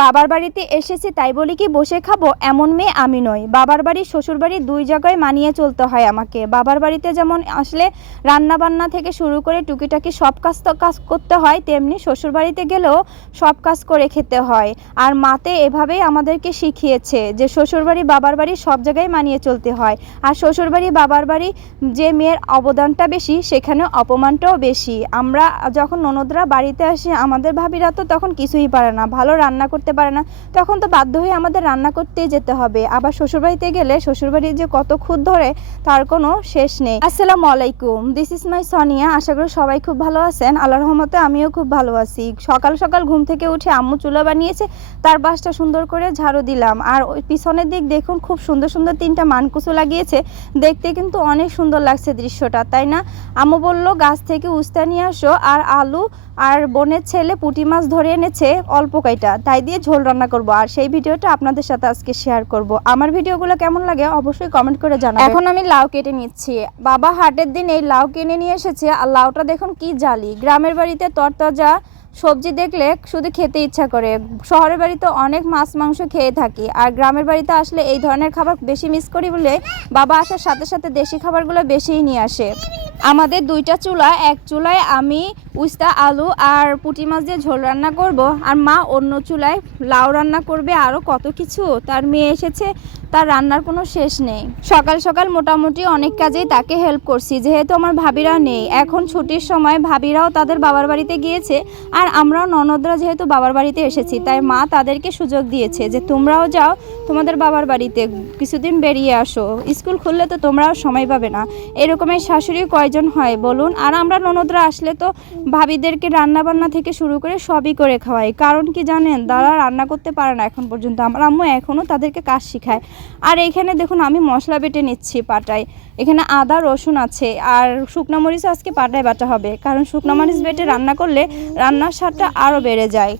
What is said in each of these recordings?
বাবার বাড়িতে এসেছি, তাই বলি কি বসে খাব? এমন মেয়ে আমি নই। বাবার বাড়ি শ্বশুর বাড়ি দুই জায়গায় মানিয়ে চলতে হয় আমাকে। বাবার বাড়িতে যেমন আসলে রান্না বান্না থেকে শুরু করে টুকিটাকি সব কাজ তো কাজ করতে হয়, তেমনি শ্বশুর বাড়িতে গেলেও সব কাজ করে খেতে হয়। আর মাতে এভাবেই আমাদেরকে শিখিয়েছে যে শ্বশুর বাড়ি বাবার বাড়ি সব জায়গায় মানিয়ে চলতে হয়। আর শ্বশুর বাড়ি বাবার বাড়ি যে মেয়ের অবদানটা বেশি, সেখানে অপমানটাও বেশি। আমরা যখন ননদরা বাড়িতে আসি, আমাদের ভাবিরা তো তখন কিছুই পারে না। ভালো রান্না করতে পারে না। তখন তো বাধ্য হয়ে আমাদের রান্না করতেই যেতে হবে। আবার শ্বশুরবাড়িতে গেলে শ্বশুরবাড়ির যে কত খুদ ধরে, তার কোনো শেষ নেই। আসসালামু আলাইকুম দিস ইজ মাই সনিয়া আশা করি সবাই খুব ভালো আছেন। আল্লাহ রহমতে আমিও খুব ভালো আছি। সকাল সকাল ঘুম থেকে উঠে আম্মু চুলা বানিয়েছে, তার বাসটা সুন্দর করে ঝাড়ু দিলাম। আর ওই পিছনের দিক দেখুন, খুব সুন্দর সুন্দর তিনটা মানকুচু লাগিয়েছে। দেখতে কিন্তু অনেক সুন্দর লাগছে দৃশ্যটা, তাই না? আম্মু বলল, গাছ থেকে উস্তা নিয়ে আসো। আর আলু আর বোনের ছেলে পুঁটি মাছ ধরে এনেছে অল্প কয়টা। তাই দিয়ে ঝোল রান্না করব, আর সেই ভিডিওটা আপনাদের সাথে আজকে শেয়ার করব। আমার ভিডিওগুলো কেমন লাগে অবশ্যই কমেন্ট করে জানাবেন। এখন আমি লাউ কেটে নিচ্ছি। বাবা, হাটের দিন এই লাউ কিনে নিয়ে এসেছে, আর লাউটা দেখুন কি জালি। গ্রামের বাড়িতে তরতাজা সবজি দেখলে শুধু খেতে ইচ্ছা করে। শহরের বাড়িতে অনেক মাছ, মাংস খেয়ে থাকি, আর গ্রামের বাড়িতে আসলে এই ধরনের খাবার বেশি মিস করি বলে বাবা আসার সাথে সাথে দেশি খাবারগুলো বেশিই নিয়ে আসে। আমাদের দুইটা চুলা, এক চুলায় আমি উস্তা, আলু আর পুঁটি মাছ দিয়ে ঝোল রান্না করব। আর মা অন্য চুলায় লাউ রান্না করবে আরও কত কিছু? তার মেয়ে এসেছে, তার রান্নার কোনো শেষ নেই। সকাল সকাল মোটামুটি অনেক কাজেই তাকে হেল্প করছি, যেহেতু আমার ভাবিরা নেই। এখন ছুটির সময় ভাবিরাও তাদের বাবার বাড়িতে গিয়েছে, আর আমরাও ননদরা যেহেতু বাবার বাড়িতে এসেছি, তাই মা তাদেরকে সুযোগ দিয়েছে যে তোমরাও যাও তোমাদের বাবার বাড়িতে, কিছুদিন বেরিয়ে আসো। স্কুল খুললে তো তোমরাও সময় পাবে না। এরকমের শাশুড়ি কয়জন হয় বলুন? আর আমরা ননদরা আসলে তো ভাবিদেরকে রান্না বান্না থেকে শুরু করে সবই করে খাওয়াই। কারণ কি জানেন? তারা রান্না করতে পারে না এখন পর্যন্ত। আমার আম্মু এখনও তাদেরকে কাজ শেখায়। আর এখানে দেখুন, আমি মশলা বেটে নিচ্ছি পাটায়। এখানে আদা, রসুন আছে। আর শুকনো মরিচ আজকে পাটায় বাটা হবে। কারণ শুকনো মরিচ বেটে রান্না করলে রান্নার স্বাদটা আরও বেড়ে যায়।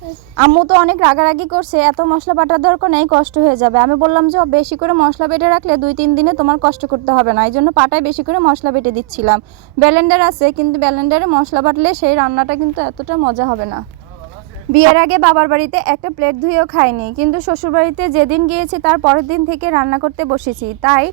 আম্মু তো অনেক রাগারাগি করছে। এত মশলা বাটার দরকার নেই, কষ্ট হয়ে যাবে। আমি বললাম যে, বেশি করে মশলা বেটে রাখলে দুই তিন দিনে তোমার কষ্ট করতে হবে না। এই জন্য পাটায় বেশি করে মশলা বেটে দিচ্ছিলাম। ব্যালেন্ডার আছে, কিন্তু ব্যালেন্ডারে মশলা বাটলে সেই রান্নাটা কিন্তু এতটা মজা হবে না। বিয়ের আগে বাবার বাড়িতে একটা প্লেট ধুয়েও খাইনি, কিন্তু শ্বশুরবাড়িতে যেদিন গিয়েছি তার পরের দিন থেকে রান্না করতে বসেছি। তাই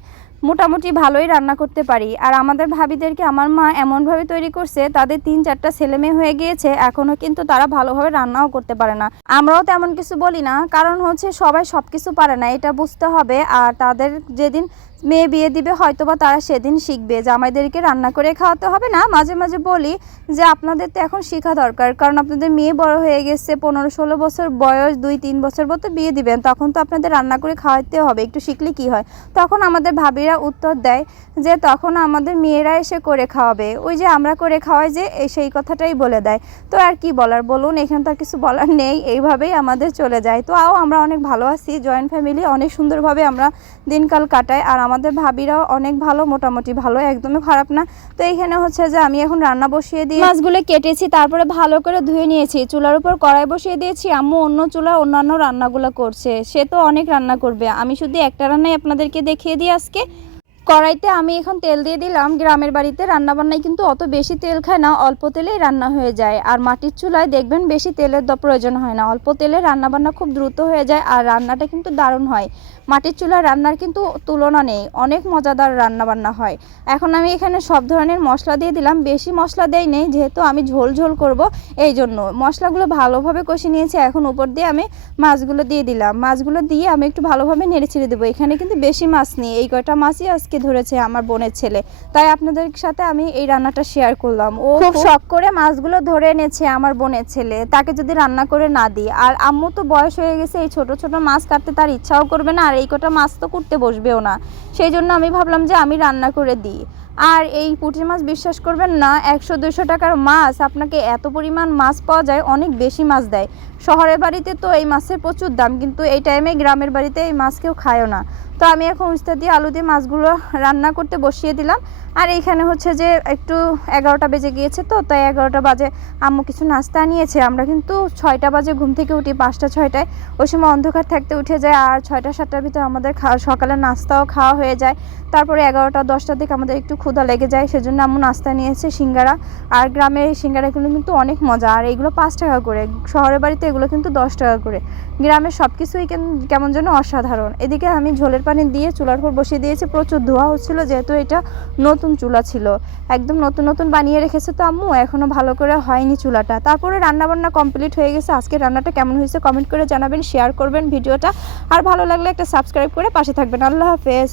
মোটামুটি ভালোই রান্না করতে পারি। আর আমাদের ভাবিদেরকে আমার মা এমনভাবে তৈরি করছে, তাদের তিন চারটা ছেলে মেয়ে হয়ে গিয়েছে এখনও কিন্তু তারা ভালোভাবে রান্নাও করতে পারে না। আমরাও তেমন কিছু বলি না, কারণ হচ্ছে সবাই সব কিছু পারে না, এটা বুঝতে হবে। আর তাদের যেদিন মেয়ে বিয়ে দিবে হয়তো বা তারা সেদিন শিখবে। যে জামাইদেরকে রান্না করে খাওয়াতে হবে না, মাঝে মাঝে বলি যে আপনাদের তো এখন শেখা দরকার, কারণ আপনাদের মেয়ে বড় হয়ে গেছে, পনেরো ষোলো বছর বয়স, দুই তিন বছর মতো বিয়ে দিবেন, তখন তো আপনাদের রান্না করে খাওয়াতে হবে, একটু শিখলে কি হয়? তখন আমাদের ভাবিরা উত্তর দেয় যে তখন আমাদের মেয়েরা এসে করে খাওয়াবে। ওই যে আমরা করে খাওয়াই যে সেই কথাটাই বলে দেয়। তো আর কি বলার? বলুন, এখানে তো আর কিছু বলার নেই। এইভাবেই আমাদের চলে যায়। তো আও আমরা অনেক ভালো আছি জয়েন্ট ফ্যামিলি অনেক সুন্দরভাবে আমরা দিনকাল কাটাই। আর আমাদের ভাবিরাও অনেক ভালো, মোটামুটি ভালো, একদমই খারাপ না। তো এইখানে হচ্ছে যে আমি এখন রান্না বসিয়ে দিয়ে মাছগুলো কেটেছি, তারপরে ভালো করে ধুয়ে নিয়েছি। চুলার উপর কড়াই বসিয়ে দিয়েছি। আম্মু অন্য চুলা অন্যান্য রান্নাগুলো করছে। সে তো অনেক রান্না করবে। আমি শুধু একটা রান্নাই আপনাদেরকে দেখিয়ে দিই আজকে। কড়াইতে আমি এখন তেল দিয়ে দিলাম। গ্রামের বাড়িতে রান্নাবান্নায় কিন্তু অত বেশি তেল খায় না, অল্প তেলেই রান্না হয়ে যায়। আর মাটির চুলায় দেখবেন বেশি তেলের প্রয়োজন হয় না। অল্প তেলে রান্নাবান্না খুব দ্রুত হয়ে যায় আর রান্নাটা কিন্তু দারুণ হয়। মাটির চুলায় রান্নার কিন্তু তুলনা নেই, অনেক মজাদার রান্নাবান্না হয়। এখন আমি এখানে সব ধরনের মশলা দিয়ে দিলাম। বেশি মশলা দেয় নেই, যেহেতু আমি ঝোল ঝোল করব এই জন্য। মশলাগুলো ভালোভাবে কষে নিয়েছি, এখন উপর দিয়ে আমি মাছগুলো দিয়ে দিলাম। মাছগুলো দিয়ে আমি একটু ভালোভাবে নেড়ে ছেড়ে দেবো। এখানে কিন্তু বেশি মাছ নেই। এই কয়টা মাছই আজকে ধরেছে আমার বোনের ছেলে। তাই আপনাদের সাথে আমি এই রান্নাটা শেয়ার করলাম। ও খুব শখ করে মাছগুলো ধরে এনেছে আমার বোনের ছেলে। তাকে যদি রান্না করে না দিই। আর আম্মু তো বয়স হয়ে গেছে এই ছোট ছোট মাছ কাটতে তার ইচ্ছাও করবে না আর এই কটা মাছ তো করতে বসবেও না। সেই জন্য আমি ভাবলাম যে আমি রান্না করে দিই। আর এই পুঁটি মাছ বিশ্বাস করবেন না, একশো দুশো টাকার মাছ, আপনাকে এত পরিমাণ মাছ পাওয়া যায়, অনেক বেশি মাছ দেয়। শহরের বাড়িতে তো এই মাছের প্রচুর দাম, কিন্তু এই টাইমে গ্রামের বাড়িতে এই মাছ কেউ খায়ও না। তো আমি এখন উস্তা দিয়ে আলু দিয়ে মাছগুলো রান্না করতে বসিয়ে দিলাম। আর এইখানে হচ্ছে যে একটু এগারোটা বেজে গিয়েছে তো, তাই এগারোটা বাজে আম্মু কিছু নাস্তা নিয়েছে। আমরা কিন্তু ছয়টা বাজে ঘুম থেকে উঠি, পাঁচটা, ছয়টায়। ওই সময় অন্ধকার থাকতে উঠে যায় আর ছয়টা, সাতটার ভিতর আমাদের সকালের নাস্তাও খাওয়া হয়ে যায়। তারপরে এগারোটা, দশটার দিকে আমাদের একটু ক্ষুধা লেগে যায়, সেজন্য আম্মু নাস্তা নিয়েছে সিঙ্গারা। আর গ্রামের এই সিঙ্গারাগুলো কিন্তু অনেক মজা। আর এগুলো পাঁচ টাকা করে। শহরের বাড়িতে এগুলো কিন্তু দশ টাকা করে। গ্রামের সব কিছুই কেমন যেন অসাধারণ। এদিকে আমি ঝোলের পানি দিয়ে চুলার উপর বসিয়ে দিয়েছি। প্রচুর ধোয়া হচ্ছিল, যেহেতু এটা নতুন চুলা ছিল। একদম নতুন নতুন বানিয়ে রেখেছে তো আম্মু। এখনও ভালো করে হয়নি চুলাটা। তারপরে রান্নাবান্না কমপ্লিট হয়ে গেছে। আজকে রান্নাটা কেমন হয়েছে কমেন্ট করে জানাবেন, শেয়ার করবেন ভিডিওটা। আর ভালো লাগলে একটা সাবস্ক্রাইব করে পাশে থাকবেন। আল্লাহ হাফেজ।